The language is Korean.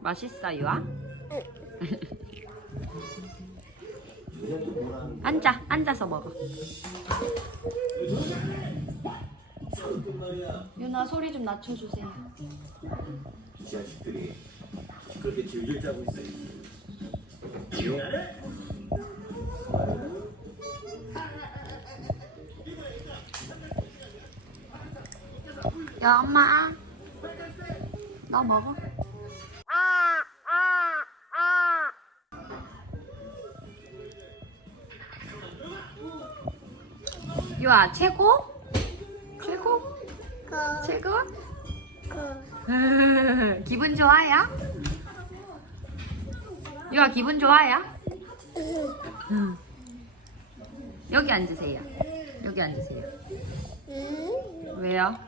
맛있어 유아? 앉아 앉아서 먹어. 유나 소리 좀 낮춰주세요. 이 자식들이 그렇게 질질 짜고 있어요. 야 엄마. 너 먹어 유아 최고? 최고? 최고? 기분 좋아요? 유아 기분 좋아요? 응. 여기 앉으세요 여기 앉으세요 왜요?